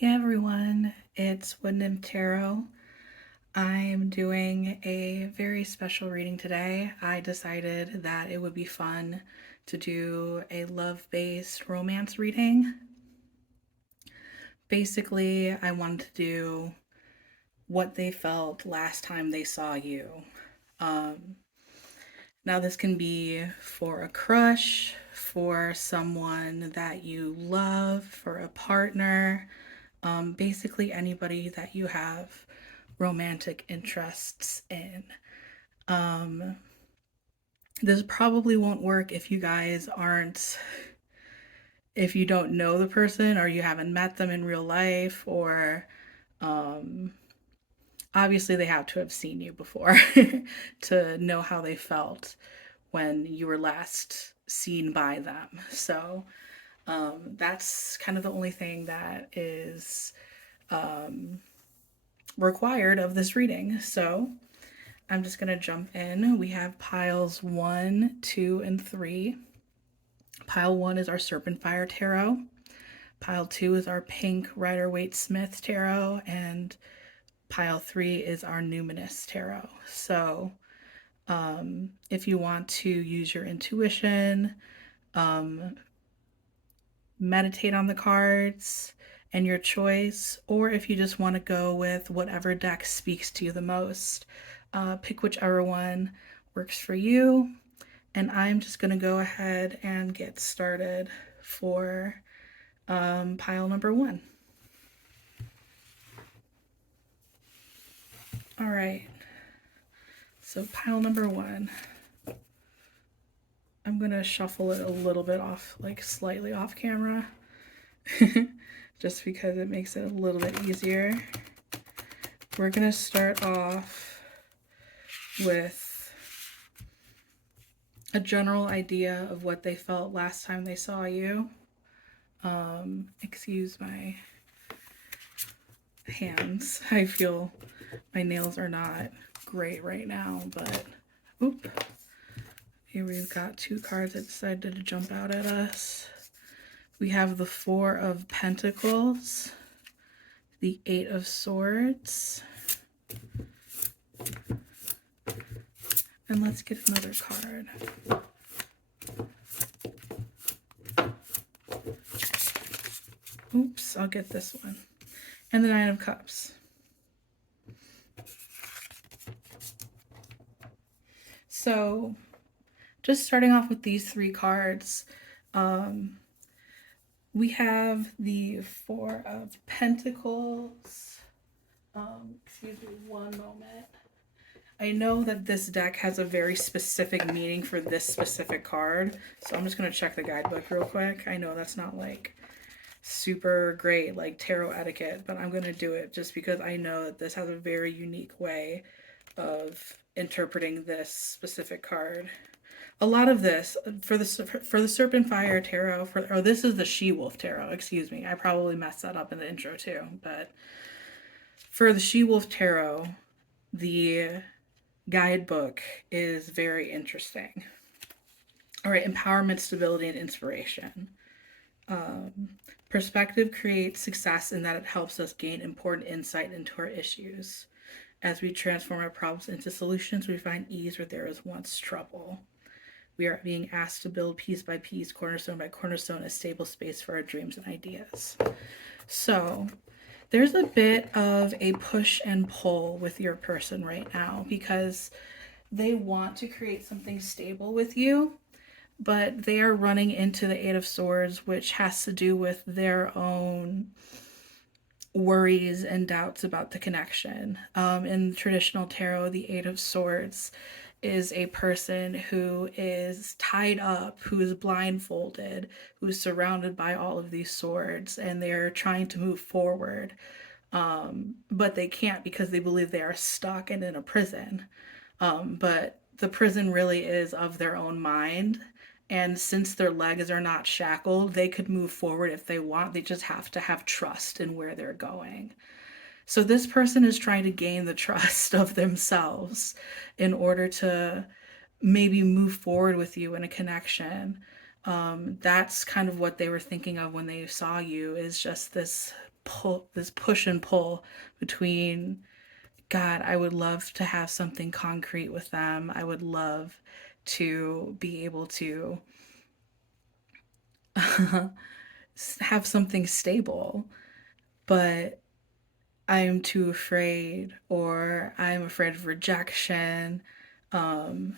Hey everyone, it's Numinous Tarot. I'm doing a very special reading today. I decided that it would be fun to do a love-based romance reading. Basically, I wanted to do what they felt last time they saw you. Um, Now, this can be for a crush, for someone that you love, for a partner, basically anybody that you have romantic interests in. Um, this probably won't work if you guys aren't, if you don't know the person or you haven't met them in real life, or um, obviously they have to have seen you before to know how they felt when you were last seen by them. So that's kind of the only thing that is um, required of this reading. So I'm just going to jump in. We have piles 1, 2, and 3. Pile 1 is our Serpent Fire Tarot. Pile 2 is our pink Rider Waite Smith Tarot. And pile 3 is our Numinous Tarot. So if you want to use your intuition, um, meditate on the cards and your choice, or if you just want to go with whatever deck speaks to you the most, pick whichever one works for you. And I'm just going to go ahead and get started for pile number 1. All right, so pile number 1. I'm going to shuffle it a little bit off, like slightly off camera, just because it makes it a little bit easier. We're going to start off with a general idea of what they felt last time they saw you. Excuse my hands. I feel my nails are not great right now, but oop. Here we've got 2 cards that decided to jump out at us. We have the 4 of Pentacles, the 8 of Swords, and let's get another card. Oops, I'll get this one. And the 9 of Cups. So, just starting off with these 3 cards, we have the 4 of Pentacles. Excuse me one moment. I know that this deck has a very specific meaning for this specific card, so I'm just going to check the guidebook real quick. I know that's not like super great like tarot etiquette, but I'm going to do it just because I know that this has a very unique way of interpreting this specific card. A lot of this for the Serpent Fire Tarot, this is the She-Wolf Tarot, excuse me. I probably messed that up in the intro too, but for the She-Wolf Tarot, the guidebook is very interesting. All right, empowerment, stability, and inspiration. Perspective creates success in that it helps us gain important insight into our issues. As we transform our problems into solutions, we find ease where there was once trouble. We are being asked to build piece by piece, cornerstone by cornerstone, a stable space for our dreams and ideas. So there's a bit of a push and pull with your person right now because they want to create something stable with you, but they are running into the 8 of Swords, which has to do with their own worries and doubts about the connection. In traditional tarot, the 8 of Swords is a person who is tied up, who is blindfolded, who's surrounded by all of these swords, and they're trying to move forward. But they can't because they believe they are stuck and in a prison. But the prison really is of their own mind. And since their legs are not shackled, they could move forward if they want. They just have to have trust in where they're going. So this person is trying to gain the trust of themselves in order to maybe move forward with you in a connection. That's kind of what they were thinking of when they saw you, is just this push and pull between, God, I would love to have something concrete with them. I would love to be able to have something stable, but I am too afraid, or I'm afraid of rejection. Um,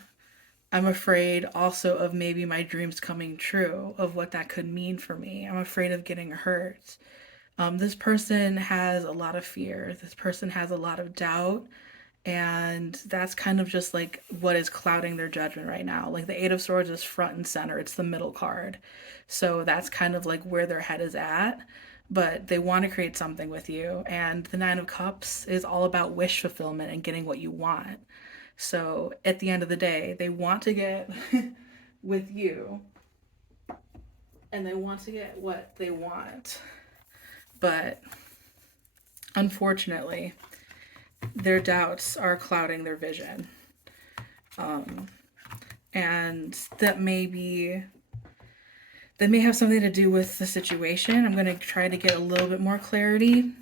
I'm afraid also of maybe my dreams coming true, of what that could mean for me. I'm afraid of getting hurt. This person has a lot of fear. This person has a lot of doubt. And that's kind of just like what is clouding their judgment right now. Like the Eight of Swords is front and center, it's the middle card. So that's kind of like where their head is at. But they want to create something with you. And the Nine of Cups is all about wish fulfillment and getting what you want. So at the end of the day, they want to get with you and they want to get what they want. But unfortunately, their doubts are clouding their vision. And that may have something to do with the situation. I'm going to try to get a little bit more clarity,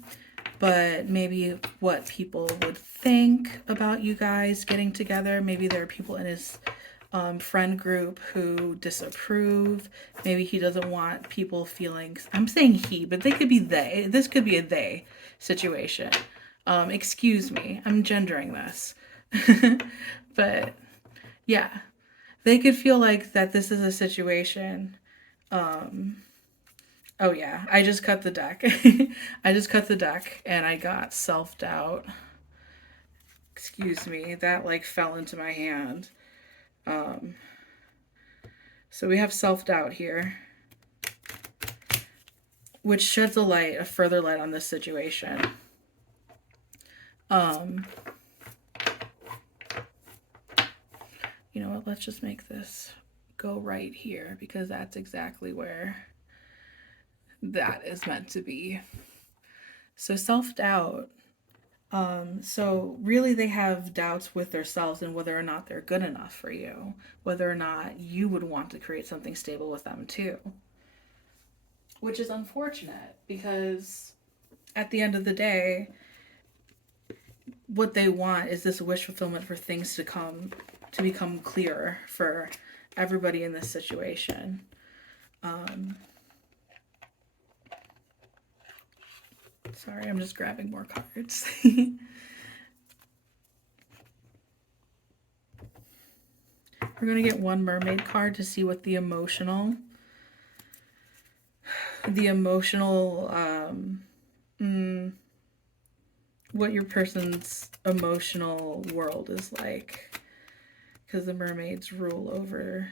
but maybe what people would think about you guys getting together. Maybe there are people in his friend group who disapprove. Maybe he doesn't want people feeling, I'm saying he, but they could be they. This could be a they situation. Excuse me, I'm gendering this. But yeah, they could feel like that this is a situation. Oh yeah, I just cut the deck. I just cut the deck and I got self-doubt. Excuse me, that like fell into my hand. So we have self-doubt here, which sheds a further light on this situation. You know what, let's just make this go right here because that's exactly where that is meant to be. So self-doubt. So really they have doubts with themselves and whether or not they're good enough for you, whether or not you would want to create something stable with them too. Which is unfortunate because at the end of the day, what they want is this wish fulfillment for things to become clearer for everybody in this situation. Sorry, I'm just grabbing more cards. We're going to get one mermaid card to see what the emotional what your person's emotional world is like, because the mermaids rule over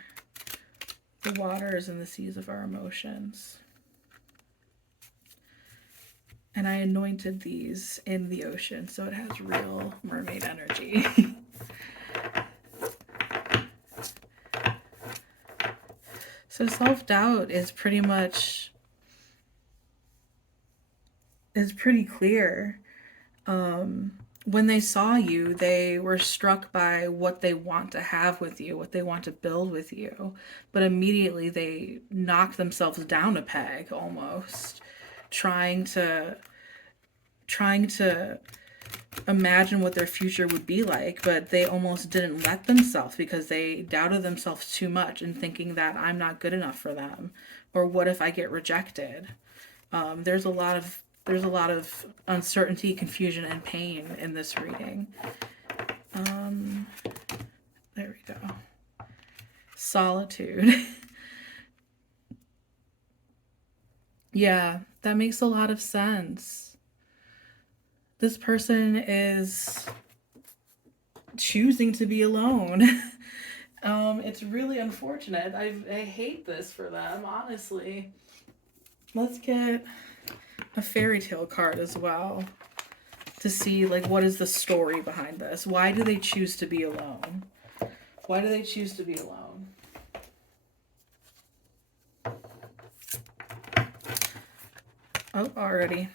the waters and the seas of our emotions. And I anointed these in the ocean, so it has real mermaid energy. So self-doubt is pretty clear. When they saw you, they were struck by what they want to have with you, what they want to build with you. But immediately they knocked themselves down a peg almost, trying to imagine what their future would be like, but they almost didn't let themselves because they doubted themselves too much and thinking that I'm not good enough for them, or what if I get rejected. There's a lot of uncertainty, confusion, and pain in this reading. There we go. Solitude. Yeah, that makes a lot of sense. This person is choosing to be alone. It's really unfortunate. I hate this for them, honestly. Let's get a fairy tale card as well to see like what is the story behind this. Why do they choose to be alone? Why do they choose to be alone? Oh, already.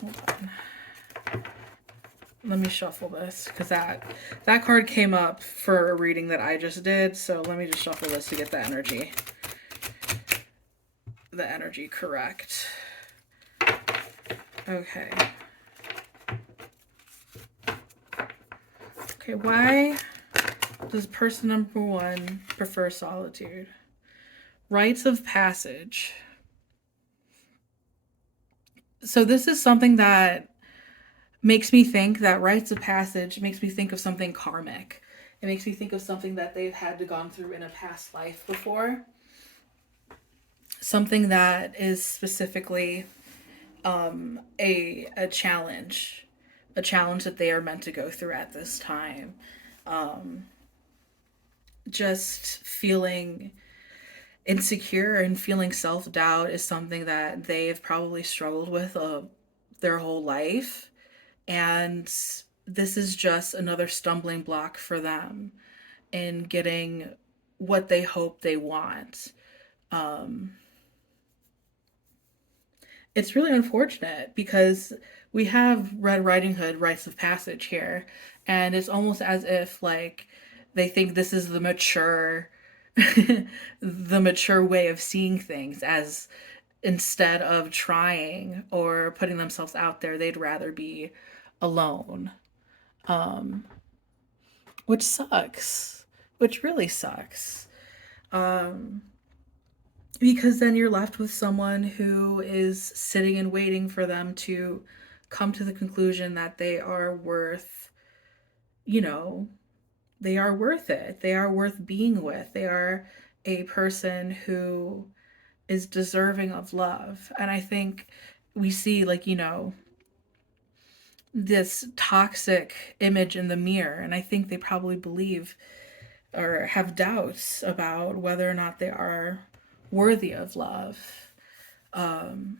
Hold on. Let me shuffle this because that card came up for a reading that I just did. So let me just shuffle this to get the energy. the energy correct. Okay. Okay, why does person number 1 prefer solitude? Rites of passage. So this is something that makes me think that rites of passage makes me think of something karmic. It makes me think of something that they've had to gone through in a past life before. Something that is specifically a challenge. A challenge that they are meant to go through at this time. Just feeling insecure and feeling self-doubt is something that they've probably struggled with their whole life, and this is just another stumbling block for them in getting what they hope they want. um, it's really unfortunate because we have Red Riding Hood rites of passage here, and it's almost as if like they think this is the mature the mature way of seeing things, as instead of trying or putting themselves out there, they'd rather be alone. um which sucks, which really sucks. um because then you're left with someone who is sitting and waiting for them to come to the conclusion that they are worth, you know, they are worth it. They are worth being with. They are a person who is deserving of love. And I think we see, like, this toxic image in the mirror. And I think they probably believe or have doubts about whether or not they are worthy of love. Um,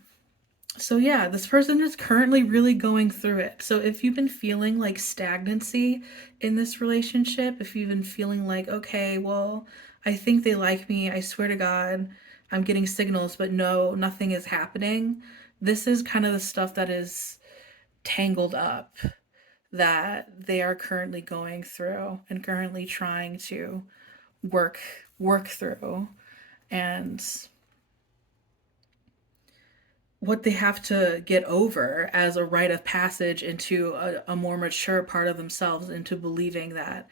so yeah, this person is currently really going through it. So if you've been feeling like stagnancy in this relationship, if you've been feeling like, okay, well, I think they like me, I swear to God, I'm getting signals, but no, nothing is happening. This is kind of the stuff that is tangled up, that they are currently going through and currently trying to work work through. And what they have to get over as a rite of passage into a more mature part of themselves, into believing that,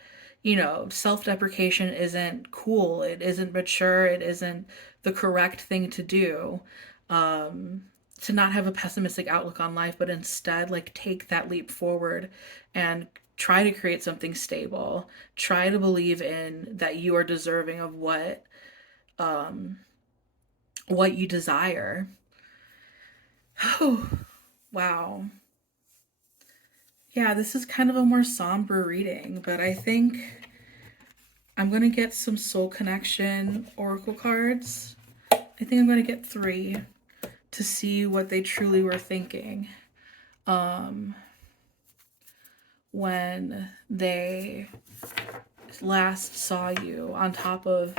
self-deprecation isn't cool, it isn't mature, it isn't the correct thing to do. To not have a pessimistic outlook on life, but instead like take that leap forward and try to create something stable, try to believe in that you are deserving of what you desire. Oh, wow. Yeah, this is kind of a more somber reading, but I think I'm going to get some Soul Connection Oracle cards. I think I'm going to get 3 to see what they truly were thinking when they last saw you, on top of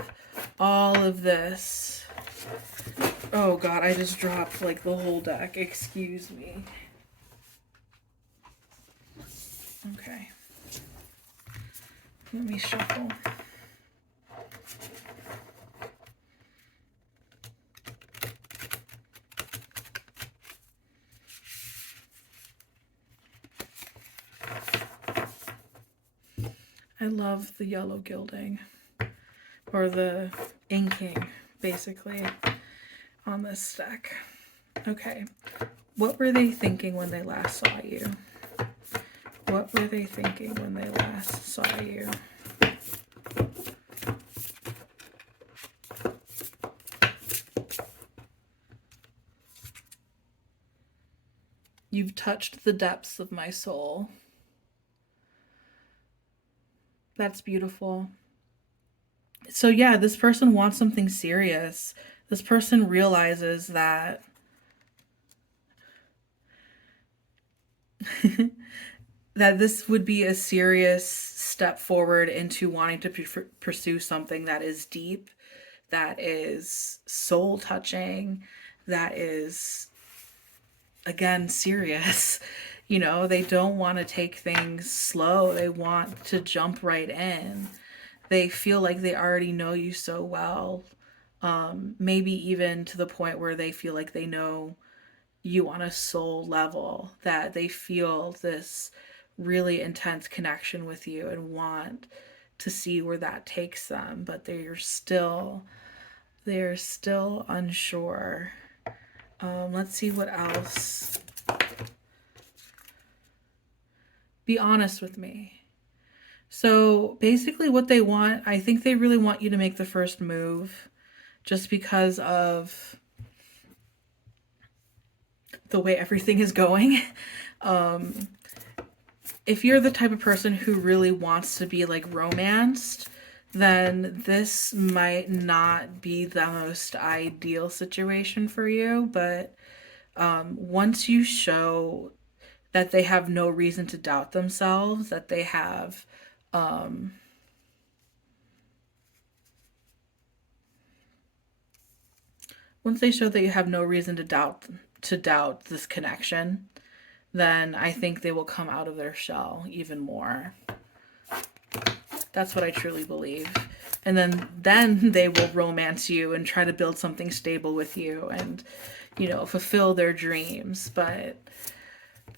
all of this. Oh God, I just dropped like the whole deck. Excuse me. Okay. Let me shuffle. I love the yellow gilding, or the inking, basically, on this deck. Okay. What were they thinking when they last saw you? What were they thinking when they last saw you? You've touched the depths of my soul. That's beautiful. So yeah, this person wants something serious. This person realizes that that this would be a serious step forward into wanting to pursue something that is deep, that is soul touching, that is, again, serious. They don't want to take things slow, they want to jump right in. They feel like they already know you so well. Maybe even to the point where they feel like they know you on a soul level, that they feel this really intense connection with you and want to see where that takes them, but they're still unsure. Let's see what else. Be honest with me. So basically, what they want, I think they really want you to make the first move just because of the way everything is going. Um, if you're the type of person who really wants to be like romanced, then this might not be the most ideal situation for you. But once you show that they have no reason to doubt themselves, that they have um, once they show that you have no reason to doubt this connection, then I think they will come out of their shell even more. That's what I truly believe. And then they will romance you and try to build something stable with you and fulfill their dreams. But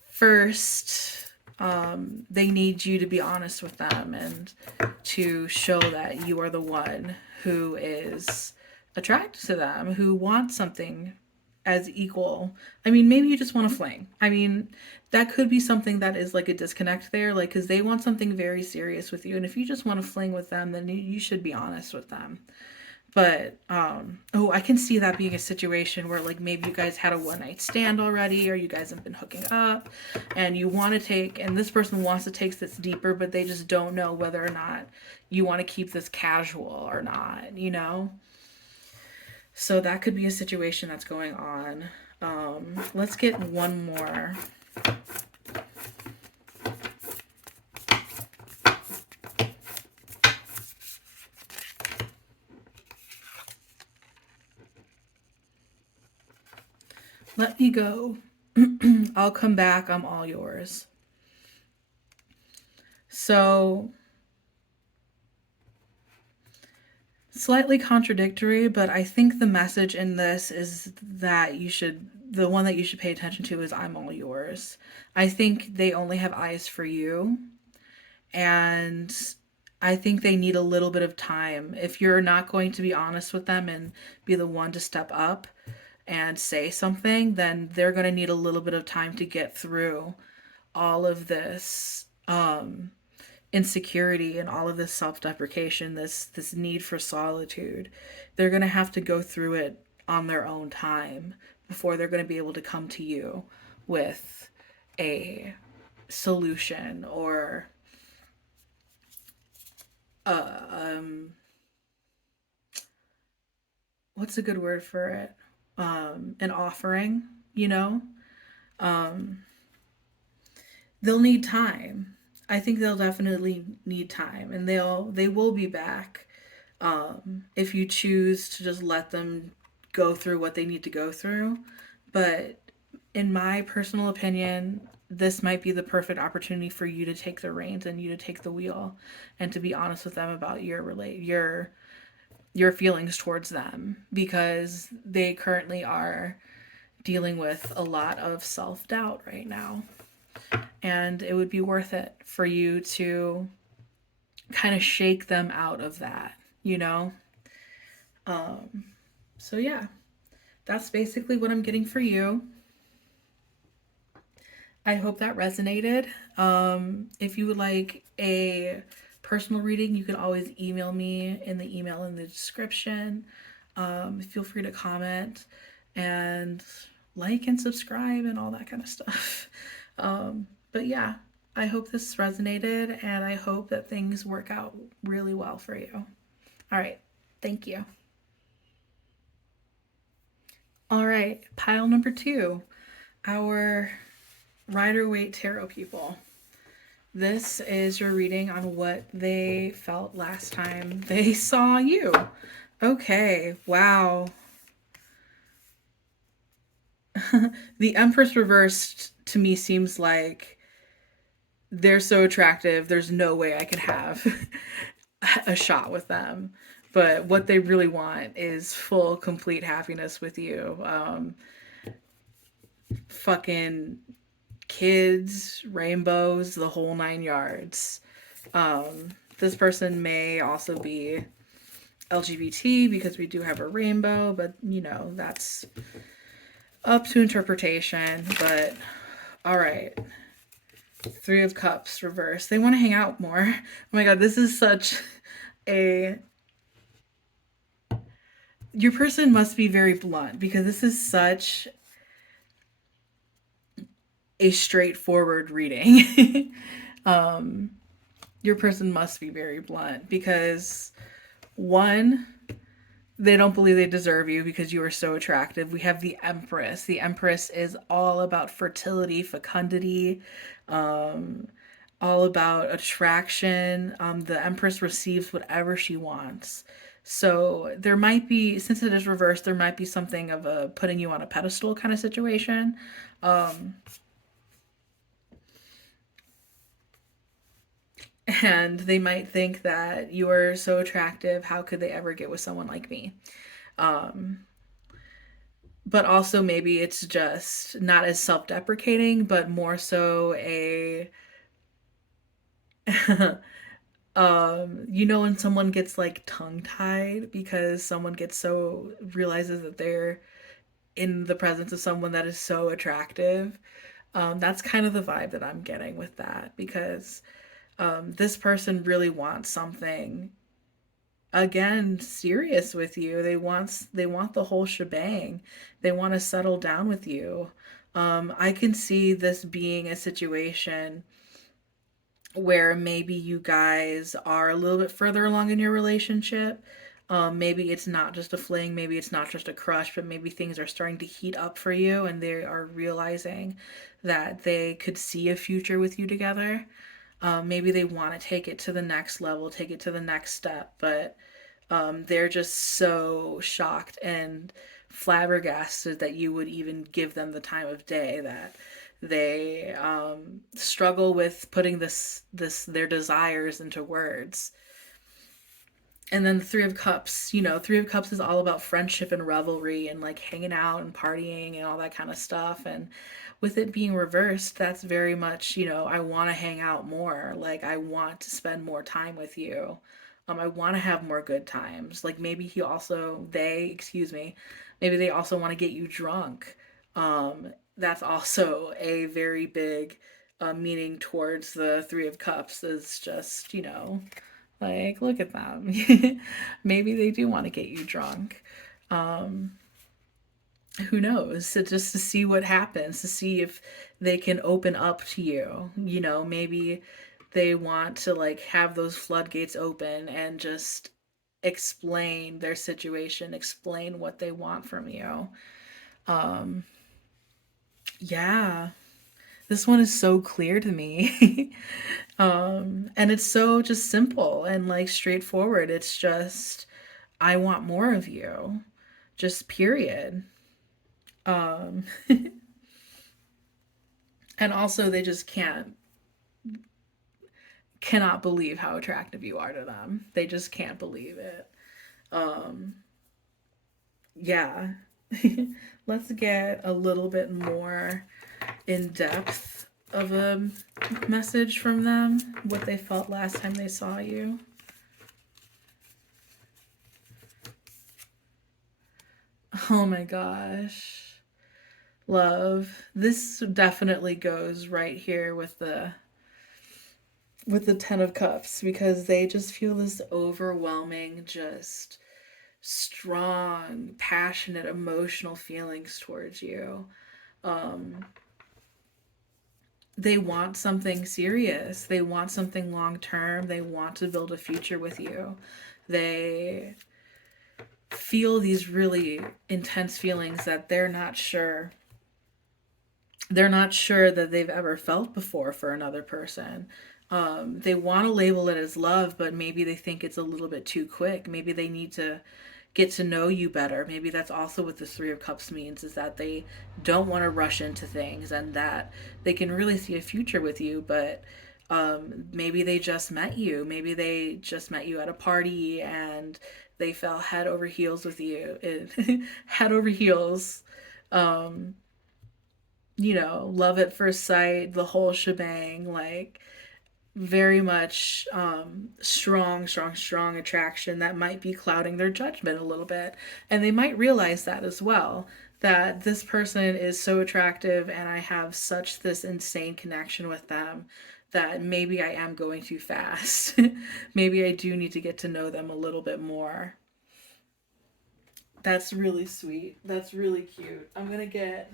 first, they need you to be honest with them and to show that you are the one who is attracted to them, who wants something as equal. I mean, maybe you just want to fling. I mean, that could be something that is like a disconnect there, like, because they want something very serious with you. And if you just want to fling with them, then you should be honest with them. But oh, I can see that being a situation where like maybe you guys had a one night stand already, or you guys have been hooking up, and you want to take, and this person wants to take this deeper, but they just don't know whether or not you want to keep this casual or not. So that could be a situation that's going on. Let's get one more. Let me go. I'll come back. I'm all yours. So, slightly contradictory, but I think the message in this is that the one that you should pay attention to is I'm all yours. I think they only have eyes for you, and I think they need a little bit of time. If you're not going to be honest with them and be the one to step up and say something, then they're going to need a little bit of time to get through all of this insecurity and all of this self-deprecation, this need for solitude. They're going to have to go through it on their own time before they're going to be able to come to you with a solution or uh, um, what's a good word for it? An offering, you know? Um, they'll need time. I think they'll definitely need time, and they will be back if you choose to just let them go through what they need to go through. But in my personal opinion, this might be the perfect opportunity for you to take the reins and you to take the wheel and to be honest with them about your feelings towards them, because they currently are dealing with a lot of self-doubt right now, and it would be worth it for you to kind of shake them out of that. um so yeah, that's basically what I'm getting for you. I hope that resonated. If you would like a personal reading, you can always email me in the email in the description. Feel free to comment and like and subscribe and all that kind of stuff. But yeah, I hope this resonated, and I hope that things work out really well for you. All right. Thank you. All right. Pile number 2, our Rider Waite Tarot people. This is your reading on what they felt last time they saw you. Okay, wow. The Empress reversed to me seems like they're so attractive, there's no way I could have a shot with them. But what they really want is full, complete happiness with you. Fucking kids, rainbows, the whole nine yards. This person may also be LGBT because we do have a rainbow, but that's up to interpretation. But all right. Three of Cups reverse. They want to hang out more. Oh my god, this is such a. Your person must be very blunt because this is such a straightforward reading. Your person must be very blunt because, one, they don't believe they deserve you because you are so attractive. We have the Empress. The Empress is all about fertility, fecundity, all about attraction. The Empress receives whatever she wants. So there might be, since it is reversed, there might be something of a putting you on a pedestal kind of situation. And they might think that you are so attractive. How could they ever get with someone like me? But also maybe it's just not as self-deprecating, but more so a when someone gets like tongue-tied because someone gets so realizes that they're in the presence of someone that is so attractive. That's kind of the vibe that I'm getting with that because this person really wants something again serious with you. They want the whole shebang. They want to settle down with you. I can see this being a situation where maybe you guys are a little bit further along in your relationship. Maybe it's not just a fling, maybe it's not just a crush, but maybe things are starting to heat up for you and they are realizing that they could see a future with you together. Maybe they want to take it to the next level, take it to the next step, but they're just so shocked and flabbergasted that you would even give them the time of day that they struggle with putting this their desires into words. And then the Three of Cups, Three of Cups is all about friendship and revelry and like hanging out and partying and all that kind of stuff. And with it being reversed, that's very much, I want to hang out more. Like, I want to spend more time with you. I want to have more good times. Like, maybe excuse me, maybe they also want to get you drunk. That's also a very big meaning towards the Three of Cups, is just, like, look at them. Maybe they do want to get you drunk. Who knows? So just to see what happens, to see if they can open up to you. Maybe they want to like have those floodgates open and just explain their situation, explain what they want from you. Um, yeah, this one is so clear to me. And it's so just simple and like straightforward. It's just, I want more of you, just period. Um, and also, they just cannot believe how attractive you are to them. They just can't believe it. Um, yeah. Let's get a little bit more in depth of a message from them, what they felt last time they saw you. Oh my gosh. Love. This definitely goes right here with the 10 of cups because they just feel this overwhelming, just strong, passionate, emotional feelings towards you. Um, they want something serious. They want something long term. They want to build a future with you. They feel these really intense feelings that they're not sure that they've ever felt before for another person. They want to label it as love, but maybe they think it's a little bit too quick. Maybe they need to get to know you better. Maybe that's also what the Three of Cups means, is that they don't want to rush into things and that they can really see a future with you, but Maybe they just met you. Maybe they just met you at a party and they fell head over heels with you. Head over heels. Um, love at first sight, the whole shebang. Like, very much strong attraction that might be clouding their judgment a little bit. And they might realize that as well, that this person is so attractive and I have such this insane connection with them that maybe I am going too fast. Maybe I do need to get to know them a little bit more. That's really sweet. That's really cute. I'm going to get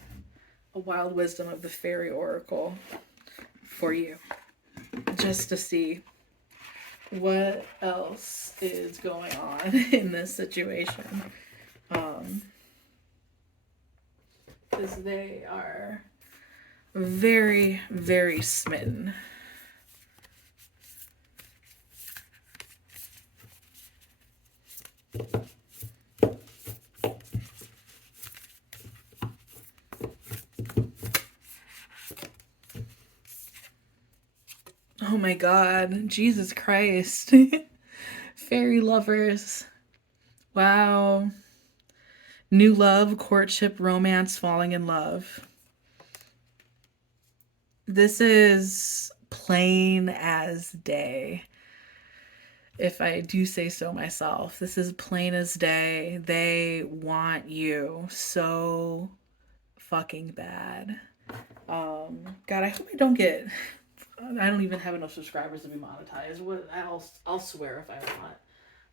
a wild wisdom of the fairy oracle for you, just to see what else is going on in this situation. Because they are very, very smitten. Oh my god, Jesus Christ. Fairy lovers. Wow. New love, courtship, romance, falling in love. This is plain as day. If I do say so myself, this is plain as day. They want you so fucking bad. God, I hope I don't get. I don't even have enough subscribers to be monetized. What I'll swear if I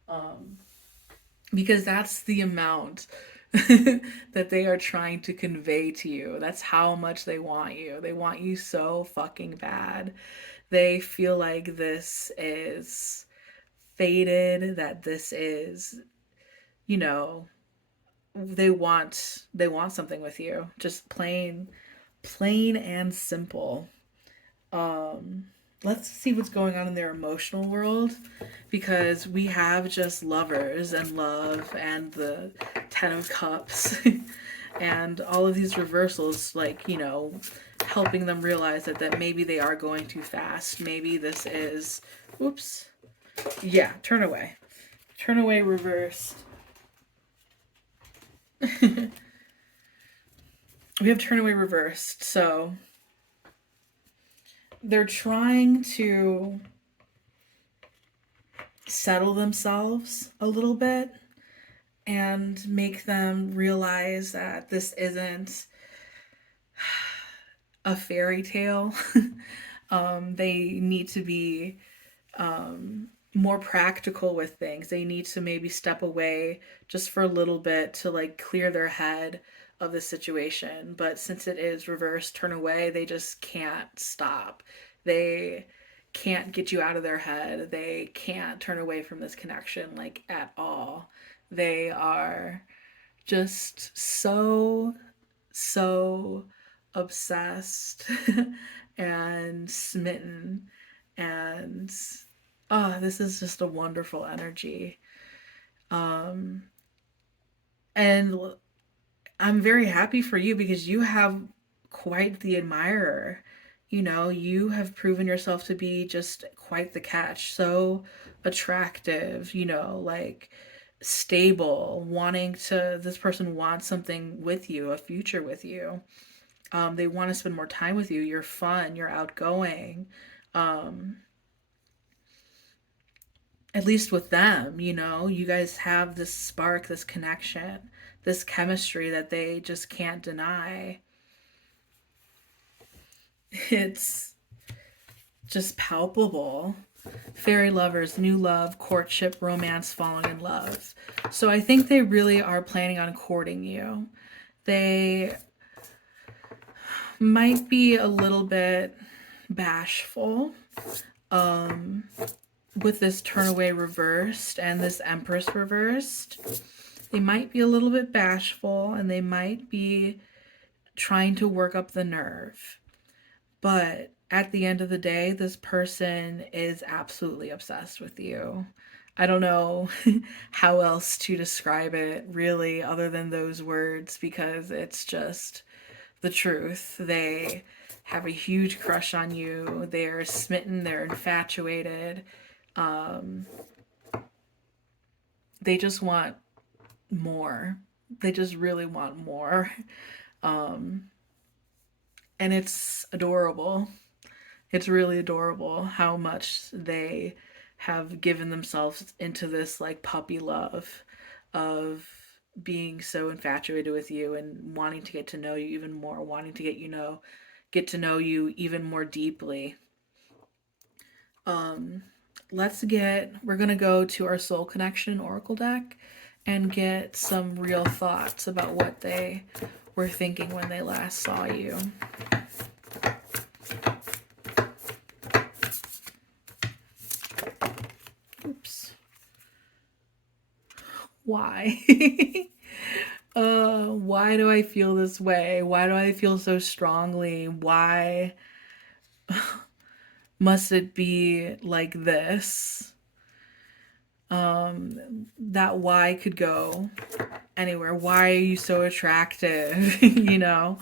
want. Because that's the amount that they are trying to convey to you. That's how much they want you. They want you so fucking bad. They feel like this is fated, that this is, you know, they want something with you. Just plain and simple. Um let's see what's going on in their emotional world, because we have just lovers and love and the 10 of cups and all of these reversals, like, helping them realize that maybe they are going too fast. Maybe this is, oops, yeah, turn away reversed. We have turn away reversed. So they're trying to settle themselves a little bit and make them realize that this isn't a fairy tale. They need to be more practical with things. They need to maybe step away just for a little bit to like clear their head of the situation. But since it is reverse turn away, they just can't stop. They can't get you out of their head. They can't turn away from this connection like at all. They are just so obsessed and smitten, and oh, this is just a wonderful energy. um and I'm very happy for you because you have quite the admirer. You have proven yourself to be just quite the catch. So attractive, like stable, wanting to, this person wants something with you, a future with you. They want to spend more time with you. You're fun, you're outgoing. Um, at least with them, you guys have this spark, this connection, this chemistry that they just can't deny. It's just palpable. Fairy lovers, new love, courtship, romance, falling in love. So I think they really are planning on courting you. They might be a little bit bashful um, with this turn away reversed and this Empress reversed. They might be a little bit bashful and they might be trying to work up the nerve. But at the end of the day, this person is absolutely obsessed with you. I don't know how else to describe it really other than those words, because it's just the truth. They have a huge crush on you. They're smitten, they're infatuated. They just want more. They just really want more. And it's adorable. It's really adorable how much they have given themselves into this like puppy love of being so infatuated with you and wanting to get to know you even more, wanting to get to know you even more deeply. Um we're going to go to our soul connection oracle deck and get some real thoughts about what they were thinking when they last saw you. Oops. Why? Why do I feel this way? Why do I feel so strongly? Why must it be like this? That why could go anywhere. Why are you so attractive? You know?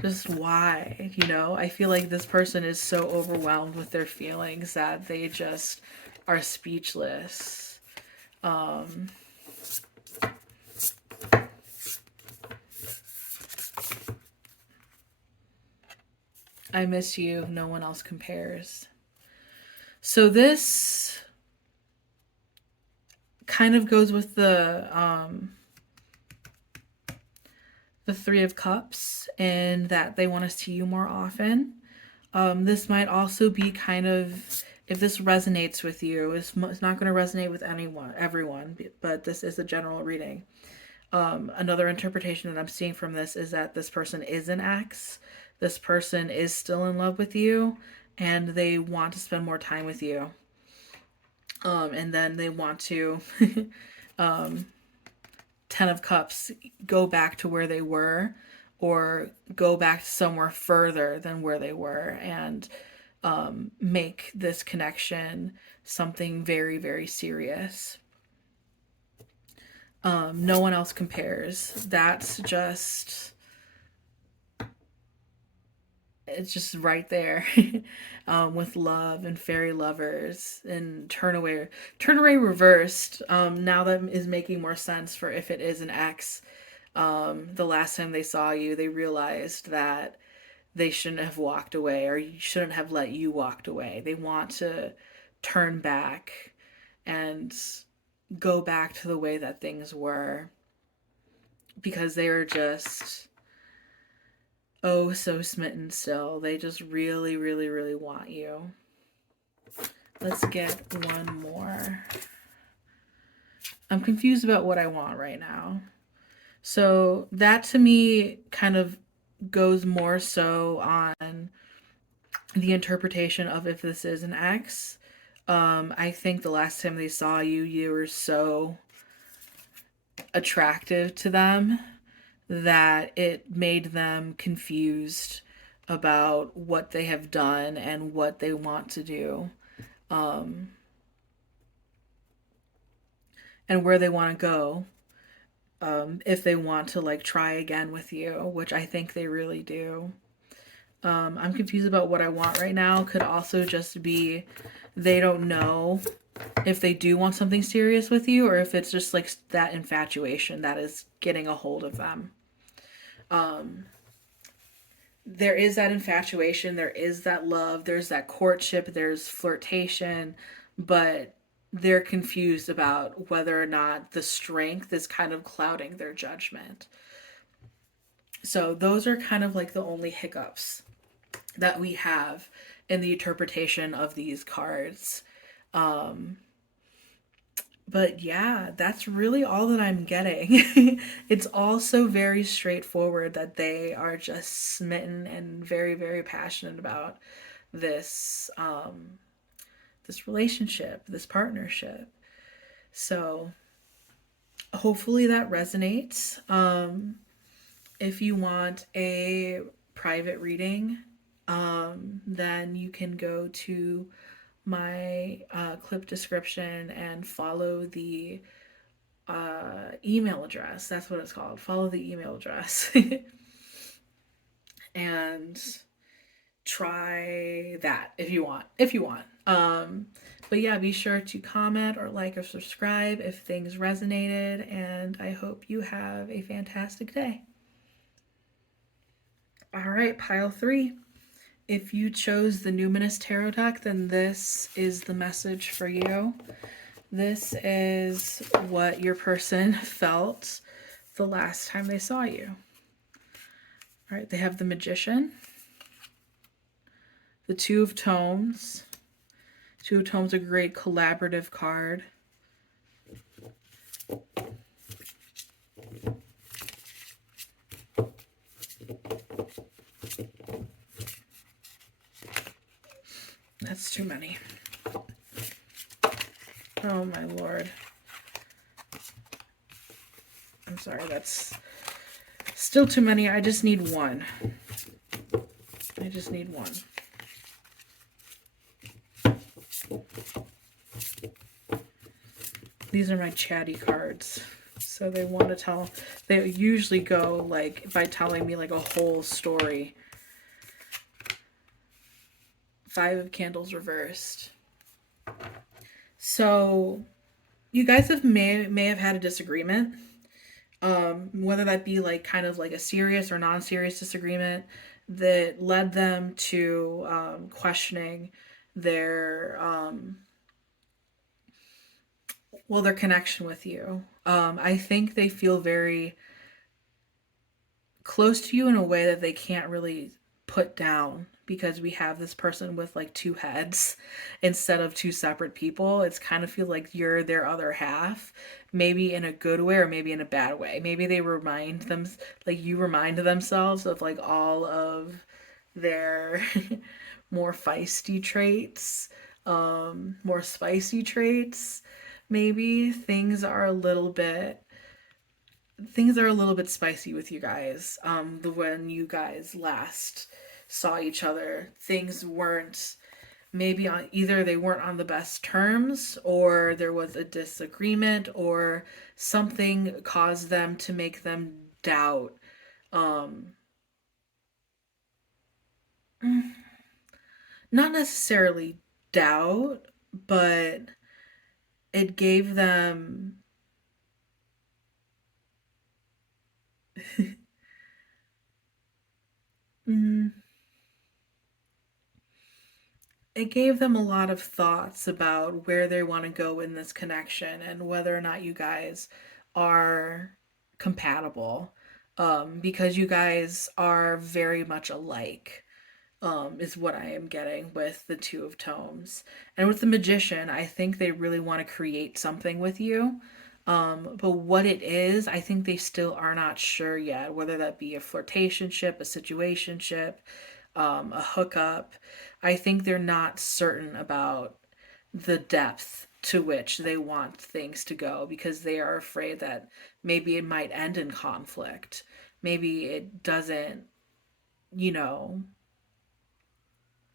Just why? You know? I feel like this person is so overwhelmed with their feelings that they just are speechless. I miss you. No one else compares. So this kind of goes with the Three of Cups and that they want to see you more often. This might also be kind of, if this resonates with you, it's not going to resonate with everyone, but this is a general reading. Another interpretation that I'm seeing from this is that this person is an ex. This person is still in love with you and they want to spend more time with you. And then they want to, Ten of Cups, go back to where they were or go back somewhere further than where they were and make this connection something very, very serious. No one else compares. That's just, it's just right there. With love and fairy lovers and turn away reversed. Now that is making more sense for if it is an ex. The last time they saw you, they realized that they shouldn't have walked away or you shouldn't have let you walk away. They want to turn back and go back to the way that things were because they are just oh so smitten still. They just really, really, really want you. Let's get one more. I'm confused about what I want right now. So that to me kind of goes more so on the interpretation of if this is an ex. I think the last time they saw you, you were so attractive to them that it made them confused about what they have done and what they want to do, and where they want to go, if they want to like try again with you, which I think they really do. I'm confused about what I want right now. Could also just be they don't know if they do want something serious with you or if it's just like that infatuation that is getting a hold of them. There is that infatuation, there is that love, there's that courtship, there's flirtation, but they're confused about whether or not the strength is kind of clouding their judgment. So those are kind of like the only hiccups that we have in the interpretation of these cards. But yeah, that's really all that I'm getting. It's also very straightforward that they are just smitten and very, very passionate about this this relationship, this partnership. So hopefully that resonates. If you want a private reading, then you can go to my clip description and follow the email address. That's what it's called. Follow the email address. and try that if you want. But yeah, be sure to comment or like or subscribe if things resonated, and I hope you have a fantastic day. All right, pile 3. If you chose the Numinous Tarot deck, then this is the message for you. This is what your person felt the last time they saw you. All right, they have the Magician, the Two of Tomes. Two of Tomes, a great collaborative card. That's too many. Oh my lord. I'm sorry, that's still too many. I just need one. I just need one. These are my chatty cards. So they want to tell, they usually go like by telling me like a whole story. 5 of Candles reversed. So you guys may have had a disagreement. Whether that be like kind of like a serious or non-serious disagreement that led them to questioning their their connection with you. I think they feel very close to you in a way that they can't really put down, because we have this person with like 2 heads instead of 2 separate people. It's kind of feel like you're their other half, maybe in a good way or maybe in a bad way. Maybe they remind them, like you remind themselves of like all of their more feisty traits, more spicy traits. Maybe things are a little bit spicy with you guys. When you guys last saw each other, things weren't maybe on either they weren't on the best terms, or there was a disagreement, or something caused them to make them doubt. Um, Not necessarily doubt, but it gave them mm, it gave them a lot of thoughts about where they want to go in this connection and whether or not you guys are compatible, because you guys are very much alike, is what I am getting with the Two of Tomes. And with the Magician, I think they really want to create something with you. But what it is, I think they still are not sure yet, whether that be a flirtationship, a situationship, a hookup. I think they're not certain about the depth to which they want things to go, because they are afraid that maybe it might end in conflict. Maybe it doesn't, you know,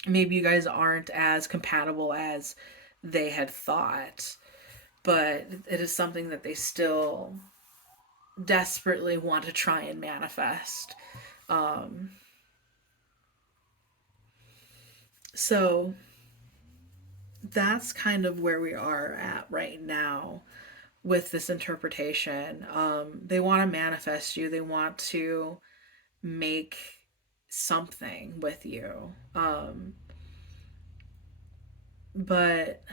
maybe you guys aren't as compatible as they had thought, but it is something that they still desperately want to try and manifest. Um, so that's kind of where we are at right now with this interpretation. They want to manifest you, they want to make something with you. But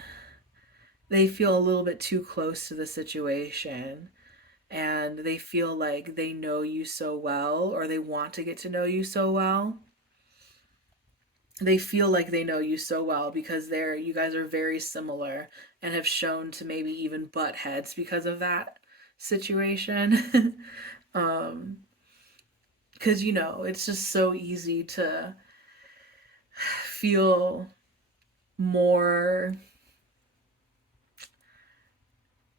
they feel a little bit too close to the situation, and they feel like they know you so well, or they want to get to know you so well. They feel like they know you so well because you guys are very similar, and have shown to maybe even butt heads because of that situation. um because it's just so easy to feel more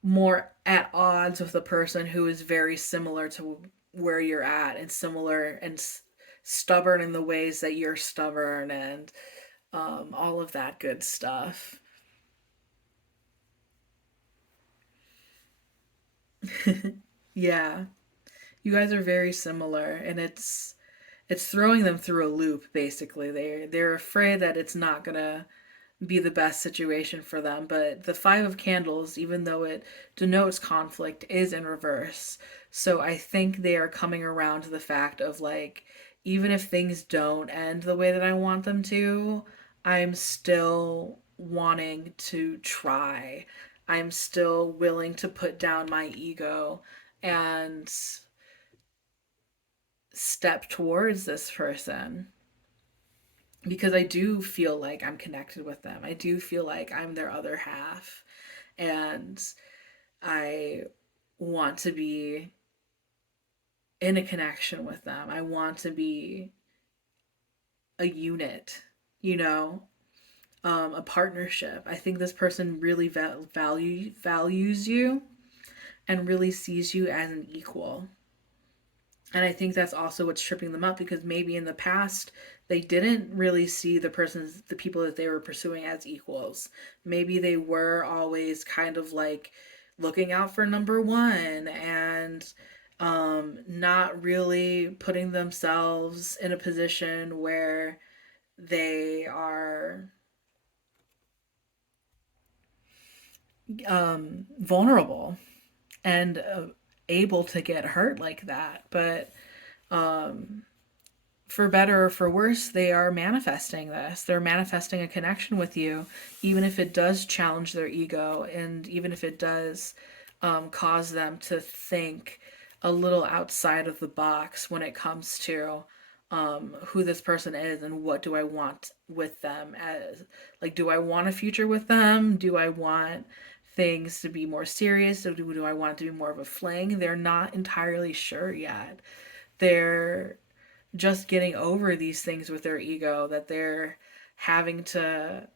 more at odds with a person who is very similar to where you're at, and similar and stubborn in the ways that you're stubborn, and all of that good stuff. Yeah, you guys are very similar, and it's throwing them through a loop, basically. They're afraid that it's not gonna be the best situation for them. But the Five of Candles, even though it denotes conflict, is in reverse. So I think they are coming around to the fact of like, even if things don't end the way that I want them to, I'm still wanting to try. I'm still willing to put down my ego and step towards this person because I do feel like I'm connected with them. I do feel like I'm their other half. And I want to be in a connection with them. I want to be a unit, you know, a partnership. I think this person really values you and really sees you as an equal. And I think that's also what's tripping them up because maybe in the past they didn't really see the people that they were pursuing as equals. Maybe they were always kind of like looking out for number one and not really putting themselves in a position where they are vulnerable and able to get hurt like that. But for better or for worse, they are manifesting this. They're manifesting a connection with you, even if it does challenge their ego and even if it does cause them to think a little outside of the box when it comes to who this person is and what do I want with them. As like, do I want a future with them? Do I want things to be more serious? Or do I want it to be more of a fling? They're not entirely sure yet. They're just getting over these things with their ego, that they're having to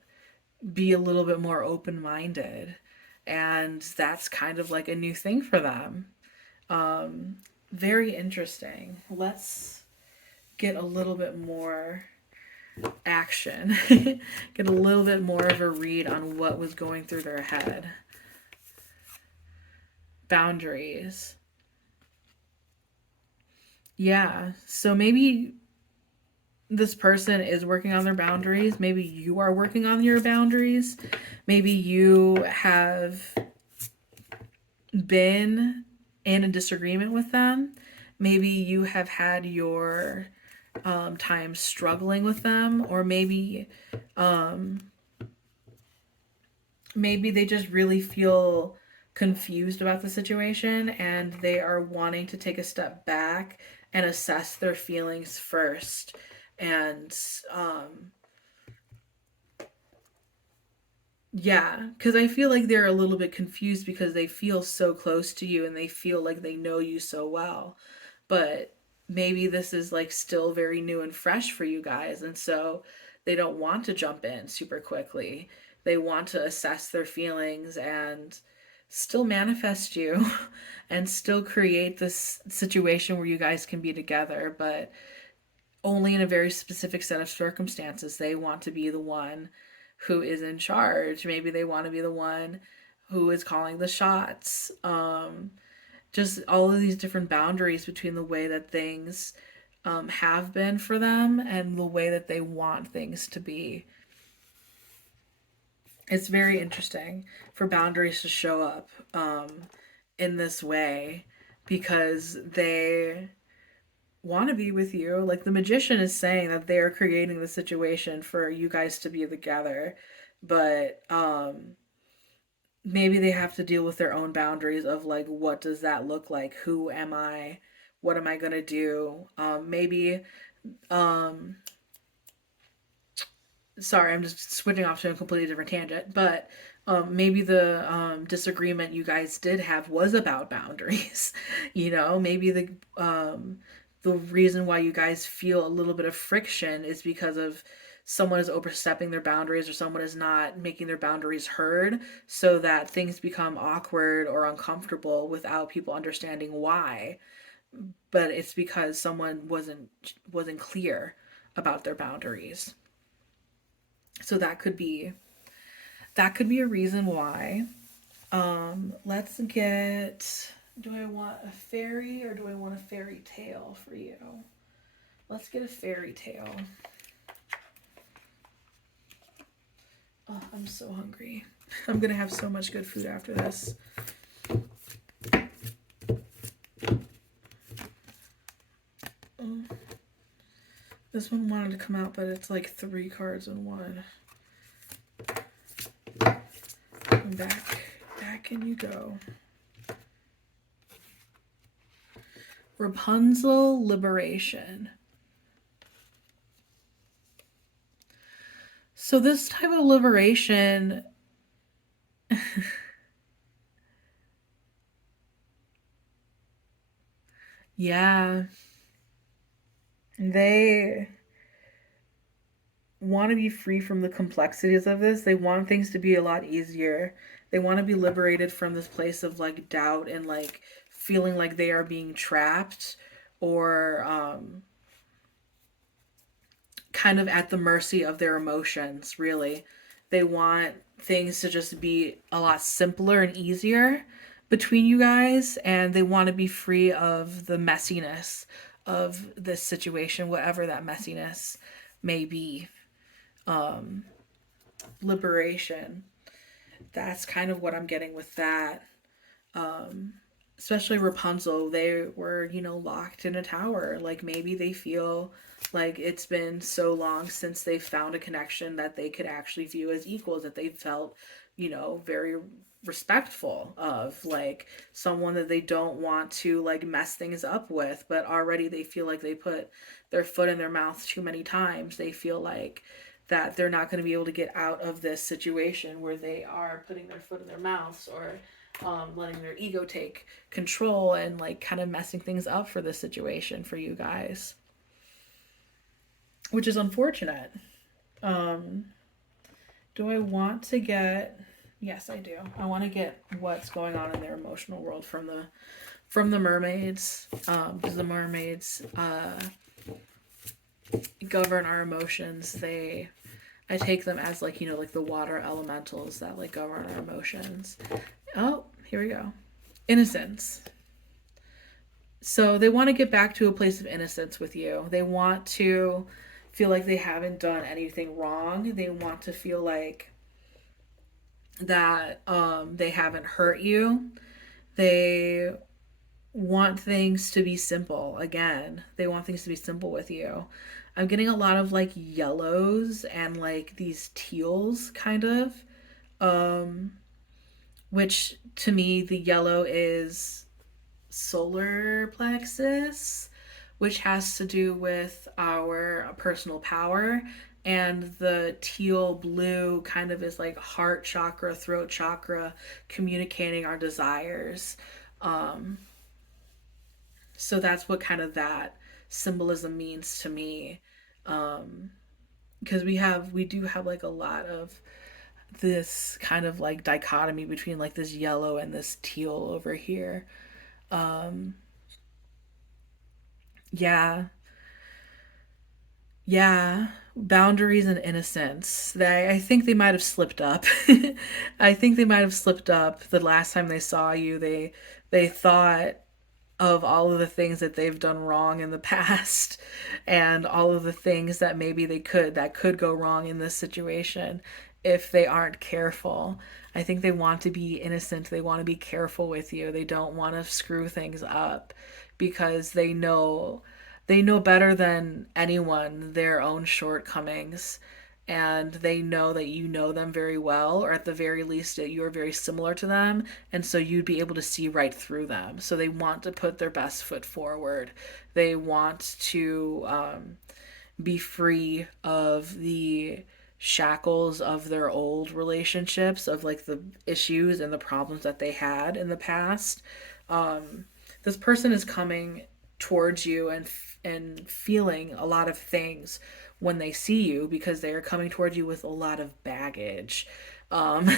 be a little bit more open minded. And that's kind of like a new thing for them. Very interesting. Let's get a little bit more action, get a little bit more of a read on what was going through their head. Boundaries. Yeah, so maybe this person is working on their boundaries. Maybe you are working on your boundaries. Maybe you have been in a disagreement with them. Maybe you have had your time struggling with them, or maybe they just really feel confused about the situation and they are wanting to take a step back and assess their feelings first and yeah, because I feel like they're a little bit confused because they feel so close to you and they feel like they know you so well. But maybe this is like still very new and fresh for you guys. And so they don't want to jump in super quickly. They want to assess their feelings and still manifest you and still create this situation where you guys can be together. But only in a very specific set of circumstances. They want to be the one who is in charge. Maybe they want to be the one who is calling the shots. Just all of these different boundaries between the way that things have been for them and the way that they want things to be. It's very interesting for boundaries to show up in this way because they want to be with you. Like the magician is saying that they're creating the situation for you guys to be together, but maybe they have to deal with their own boundaries of like what does that look like? Who am I? What am I going to do? Maybe um sorry, I'm just switching off to a completely different tangent, but maybe the disagreement you guys did have was about boundaries. You know, maybe the reason why you guys feel a little bit of friction is because of someone is overstepping their boundaries or someone is not making their boundaries heard, so that things become awkward or uncomfortable without people understanding why. But it's because someone wasn't clear about their boundaries. So that could be a reason why. Let's get. Do I want a fairy or do I want a fairy tale for you? Let's get a fairy tale. Oh, I'm so hungry. I'm gonna have so much good food after this. Oh. This one wanted to come out, but it's like 3 cards in one. And back in you go. Rapunzel Liberation. So this type of liberation yeah, they want to be free from the complexities of this. They want things to be a lot easier. They want to be liberated from this place of like doubt and like feeling like they are being trapped or kind of at the mercy of their emotions, really. They want things to just be a lot simpler and easier between you guys, and they want to be free of the messiness of this situation, whatever that messiness may be. Liberation. That's kind of what I'm getting with that. Especially Rapunzel, they were, locked in a tower. Like maybe they feel like it's been so long since they found a connection that they could actually view as equals, that they felt, very respectful of, like someone that they don't want to like mess things up with, but already they feel like they put their foot in their mouth too many times. They feel like that they're not going to be able to get out of this situation where they are putting their foot in their mouths or letting their ego take control and like kind of messing things up for this situation for you guys, which is unfortunate. Um, do I want to get? Yes, I do. I want to get what's going on in their emotional world from the mermaids, because the mermaids govern our emotions. I take them as like like the water elementals that like govern our emotions. Oh, here we go. Innocence. So they want to get back to a place of innocence with you. They want to feel like they haven't done anything wrong. They want to feel like that they haven't hurt you. They want things to be simple again. They want things to be simple with you. I'm getting a lot of like yellows and like these teals kind of. Um which to me the yellow is solar plexus, which has to do with our personal power, and the teal blue kind of is like heart chakra, throat chakra, communicating our desires. Um, so that's what kind of that symbolism means to me. Um, because we do have like a lot of this kind of like dichotomy between like this yellow and this teal over here. Um, yeah, yeah, boundaries and innocence. I think they might have slipped up. I think they might have slipped up the last time they saw you. They thought of all of the things that they've done wrong in the past and all of the things that maybe that could go wrong in this situation if they aren't careful. I think they want to be innocent. They want to be careful with you. They don't want to screw things up because they know better than anyone their own shortcomings, and they know that you know them very well, or at the very least that you're very similar to them, and so you'd be able to see right through them. So they want to put their best foot forward. They want to be free of the shackles of their old relationships, of like the issues and the problems that they had in the past. This person is coming towards you and feeling a lot of things when they see you, because they are coming towards you with a lot of baggage. Um,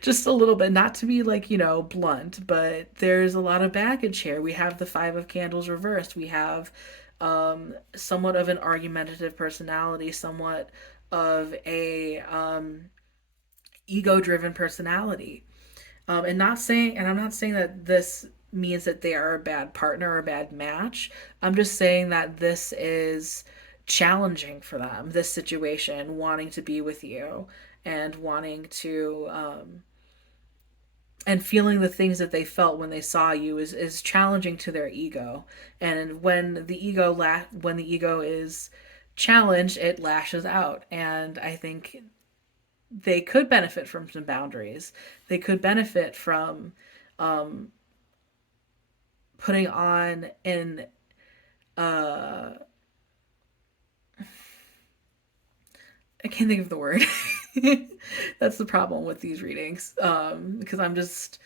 just a little bit, not to be like, blunt, but there's a lot of baggage here. We have the Five of Candles reversed. We have somewhat of an argumentative personality, somewhat of a ego driven personality. And I'm not saying that this means that they are a bad partner or a bad match. I'm just saying that this is challenging for them, this situation, wanting to be with you and wanting to and feeling the things that they felt when they saw you is challenging to their ego. And when the ego is challenged, it lashes out. And I think they could benefit from some boundaries. They could benefit from um, putting on an uh, I can't think of the word. That's the problem with these readings, because I'm just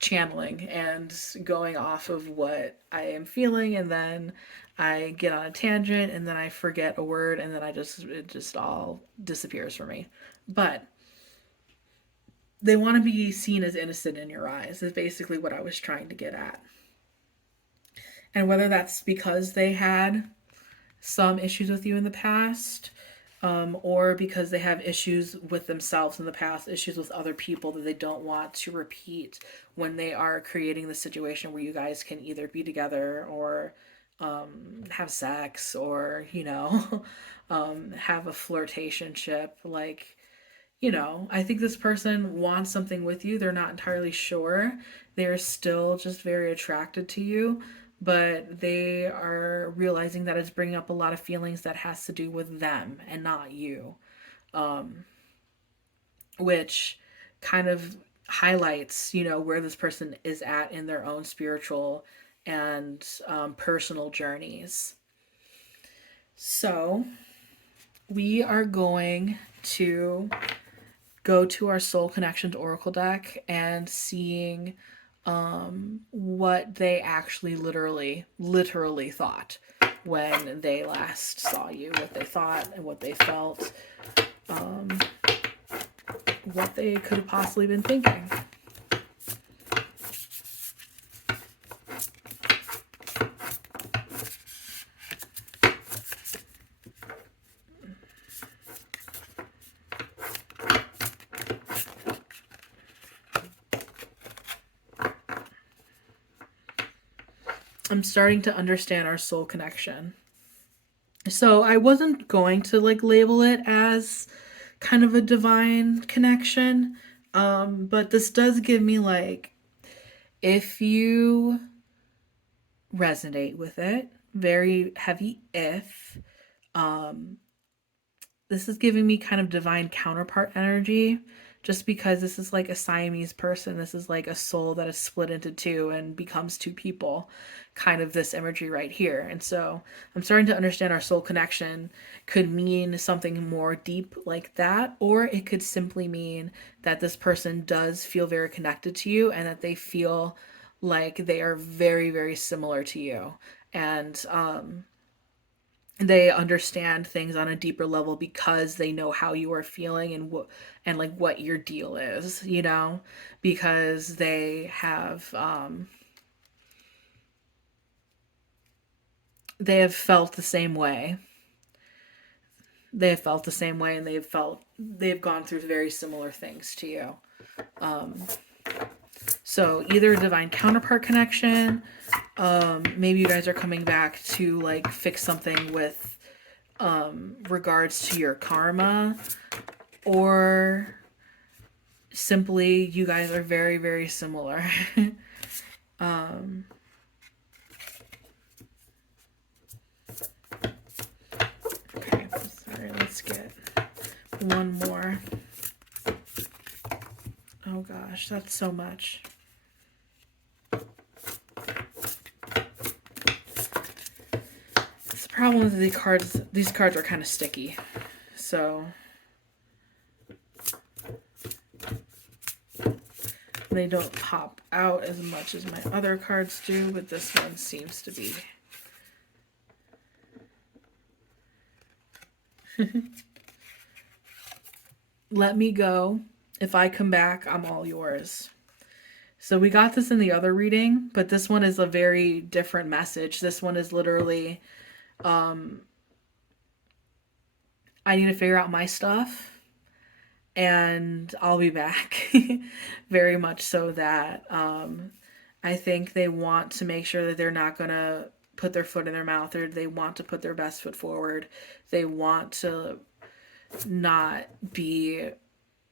channeling and going off of what I am feeling, and then I get on a tangent, and then I forget a word, and then it just all disappears for me. But they want to be seen as innocent in your eyes, is basically what I was trying to get at. And whether that's because they had some issues with you in the past, or because they have issues with themselves in the past, issues with other people that they don't want to repeat when they are creating the situation where you guys can either be together or have sex, or, have a flirtationship. Like, I think this person wants something with you. They're not entirely sure. They're still just very attracted to you, but they are realizing that it's bringing up a lot of feelings that has to do with them and not you, which kind of highlights, where this person is at in their own spiritual and personal journeys. So we are going to go to our Soul Connections Oracle deck and seeing what they actually literally thought when they last saw you, what they thought and what they felt, um, what they could have possibly been thinking. I'm starting to understand our soul connection. So I wasn't going to label it as kind of a divine connection, but this does give me if you resonate with it, very heavy if, um, this is giving me kind of divine counterpart energy, just because this is like a Siamese person. This is like a soul that is split into two and becomes two people, kind of this imagery right here. And so I'm starting to understand our soul connection could mean something more deep like that, or it could simply mean that this person does feel very connected to you and that they feel like they are very, very similar to you. And they understand things on a deeper level because they know how you are feeling and what your deal is, because they have felt the same way. They have felt the same way, and they've gone through very similar things to you. So either a divine counterpart connection, maybe you guys are coming back to fix something with regards to your karma, or simply you guys are very, very similar. Okay, sorry, let's get one more. Oh gosh, that's so much. The problem with these cards are kind of sticky, so they don't pop out as much as my other cards do, but this one seems to be. Let me go. If I come back, I'm all yours. So we got this in the other reading, but this one is a very different message. This one is literally, I need to figure out my stuff, and I'll be back. Very much so that I think they want to make sure that they're not going to put their foot in their mouth, or they want to put their best foot forward. They want to not be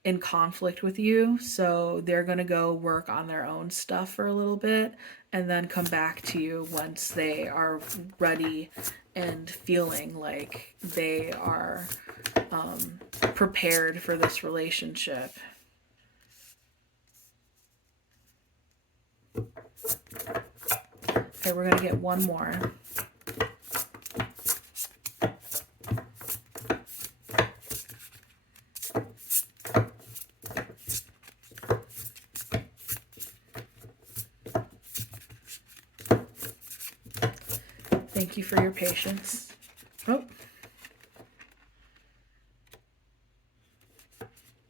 in conflict with you, so they're going to go work on their own stuff for a little bit and then come back to you once they are ready and feeling like they are prepared for this relationship. Okay, we're going to get one more. Thank you for your patience. Oh.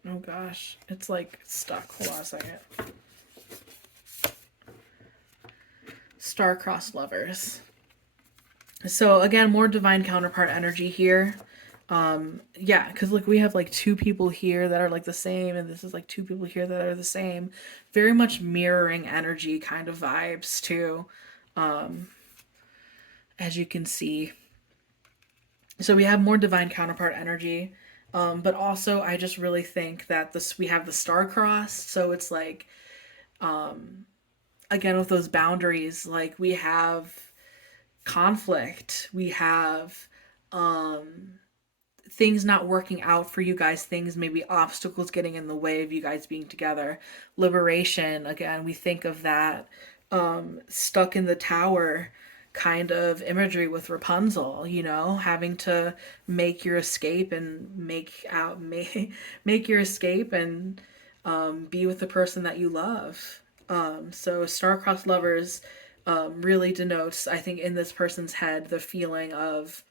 Oh gosh, it's like stuck. Hold on a second. Star-crossed lovers. So again, more divine counterpart energy here. Yeah, because look, we have like two people here that are like the same, and this is like two people here that are the same. Very much mirroring energy kind of vibes too, as you can see. So we have more divine counterpart energy, but also I just really think that this we have the star crossed, so it's like again with those boundaries, like we have conflict, we have things not working out for you guys, things maybe obstacles getting in the way of you guys being together. Liberation, again, we think of that stuck in the tower kind of imagery with Rapunzel, you know, having to make your escape and make your escape and be with the person that you love. So star-crossed lovers really denotes, I think, in this person's head, the feeling of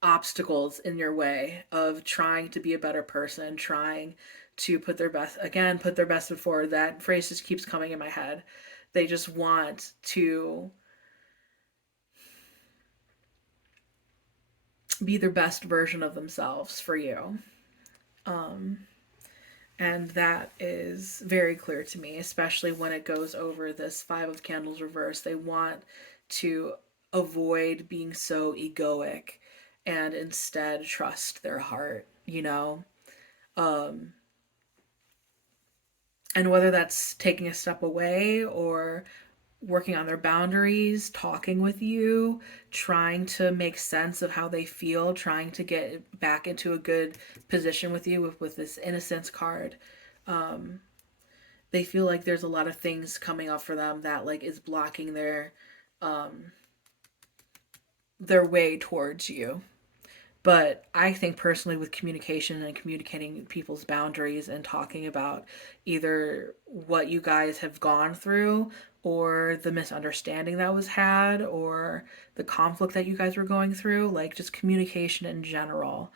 obstacles in your way of trying to be a better person, trying to put their best, again, put their best foot forward. That phrase just keeps coming in my head. They just want to be their best version of themselves for you. And that is very clear to me, especially when it goes over this Five of Candles reverse. They want to avoid being so egoic and instead trust their heart, you know? And whether that's taking a step away or working on their boundaries, talking with you, trying to make sense of how they feel, trying to get back into a good position with you with this innocence card. They feel like there's a lot of things coming up for them that like is blocking their way towards you. But I think personally, with communication and communicating people's boundaries and talking about either what you guys have gone through or the misunderstanding that was had or the conflict that you guys were going through, like just communication in general,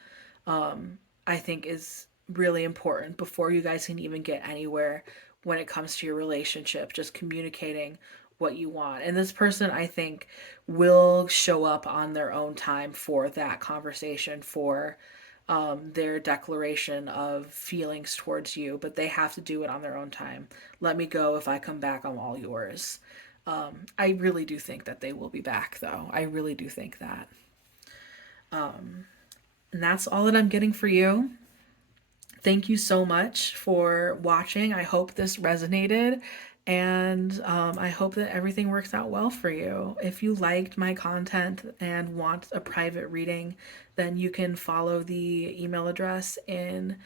I think is really important before you guys can even get anywhere when it comes to your relationship. Just communicating what you want. And this person, I think, will show up on their own time for that conversation, for their declaration of feelings towards you, but they have to do it on their own time. Let me go. If I come back, I'm all yours. I really do think that they will be back, though. I really do think that. And that's all that I'm getting for you. Thank you so much for watching. I hope this resonated, and I hope that everything works out well for you. If you liked my content and want a private reading, then you can follow the email address in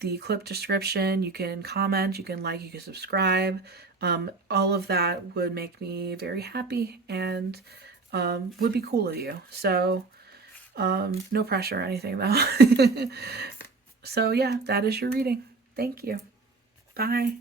the clip description. You can comment, you can like, you can subscribe. All of that would make me very happy and would be cool of you. So no pressure or anything though. So yeah, that is your reading. Thank you. Bye.